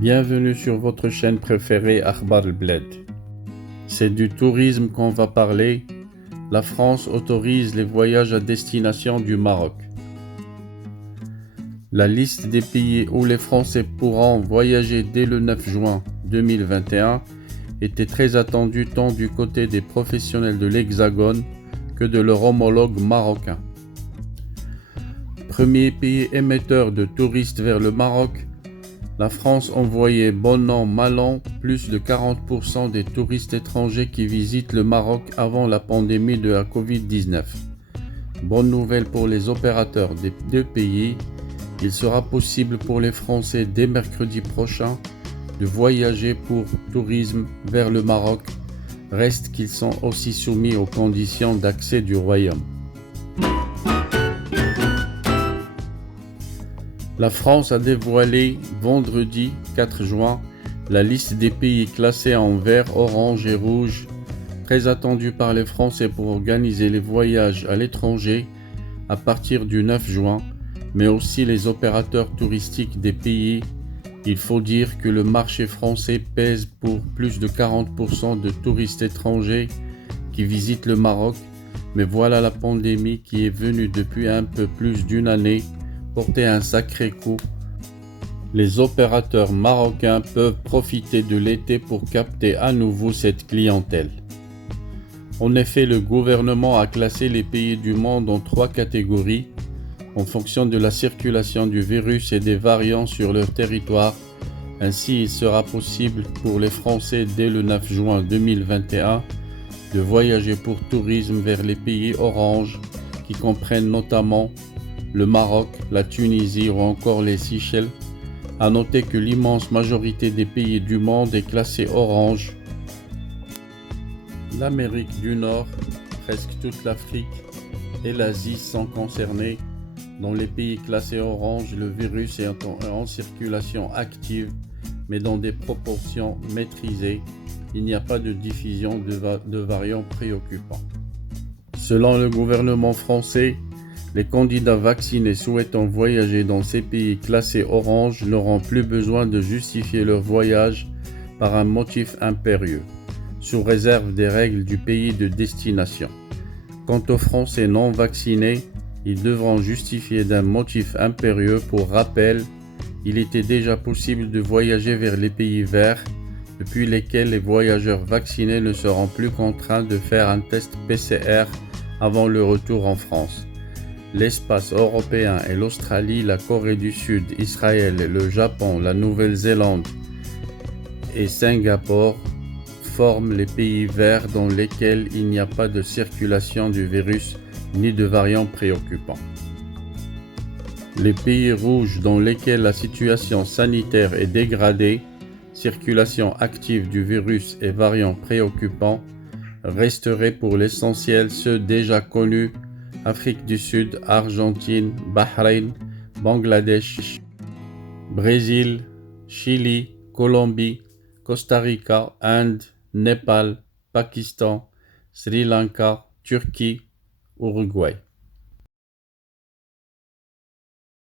Bienvenue sur votre chaîne préférée Akhbar al-Bled. C'est du tourisme qu'on va parler. La France autorise les voyages à destination du Maroc. La liste des pays où les Français pourront voyager dès le 9 juin 2021 était très attendue tant du côté des professionnels de l'Hexagone que de leur homologue marocain. Premier pays émetteur de touristes vers le Maroc, la France envoyait bon an, mal an, plus de 40% des touristes étrangers qui visitent le Maroc avant la pandémie de la Covid-19. Bonne nouvelle pour les opérateurs des deux pays, il sera possible pour les Français dès mercredi prochain de voyager pour tourisme vers le Maroc, reste qu'ils sont aussi soumis aux conditions d'accès du Royaume. La France a dévoilé vendredi 4 juin la liste des pays classés en vert, orange et rouge, très attendus par les Français pour organiser les voyages à l'étranger à partir du 9 juin, mais aussi les opérateurs touristiques des pays. Il faut dire que le marché français pèse pour plus de 40% de touristes étrangers qui visitent le Maroc, mais voilà la pandémie qui est venue depuis un peu plus d'une année porter un sacré coup. Les opérateurs marocains peuvent profiter de l'été pour capter à nouveau cette clientèle. En effet, le gouvernement a classé les pays du monde en 3 catégories en fonction de la circulation du virus et des variants sur leur territoire. Ainsi, il sera possible pour les Français dès le 9 juin 2021 de voyager pour tourisme vers les pays orange qui comprennent notamment le Maroc, la Tunisie ou encore les Seychelles. À noter que l'immense majorité des pays du monde est classée orange. L'Amérique du Nord, presque toute l'Afrique et l'Asie sont concernés. Dans les pays classés orange, le virus est en circulation active, mais dans des proportions maîtrisées. Il n'y a pas de diffusion de variants préoccupants. Selon le gouvernement français, les candidats vaccinés souhaitant voyager dans ces pays classés orange n'auront plus besoin de justifier leur voyage par un motif impérieux, sous réserve des règles du pays de destination. Quant aux Français non vaccinés, ils devront justifier d'un motif impérieux. Pour rappel, il était déjà possible de voyager vers les pays verts, depuis lesquels les voyageurs vaccinés ne seront plus contraints de faire un test PCR avant le retour en France. L'espace européen et l'Australie, la Corée du Sud, Israël, le Japon, la Nouvelle-Zélande et Singapour forment les pays verts dans lesquels il n'y a pas de circulation du virus ni de variants préoccupants. Les pays rouges dans lesquels la situation sanitaire est dégradée, circulation active du virus et variants préoccupants, resteraient pour l'essentiel ceux déjà connus: Afrique du Sud, Argentine, Bahreïn, Bangladesh, Brésil, Chili, Colombie, Costa Rica, Inde, Népal, Pakistan, Sri Lanka, Turquie, Uruguay.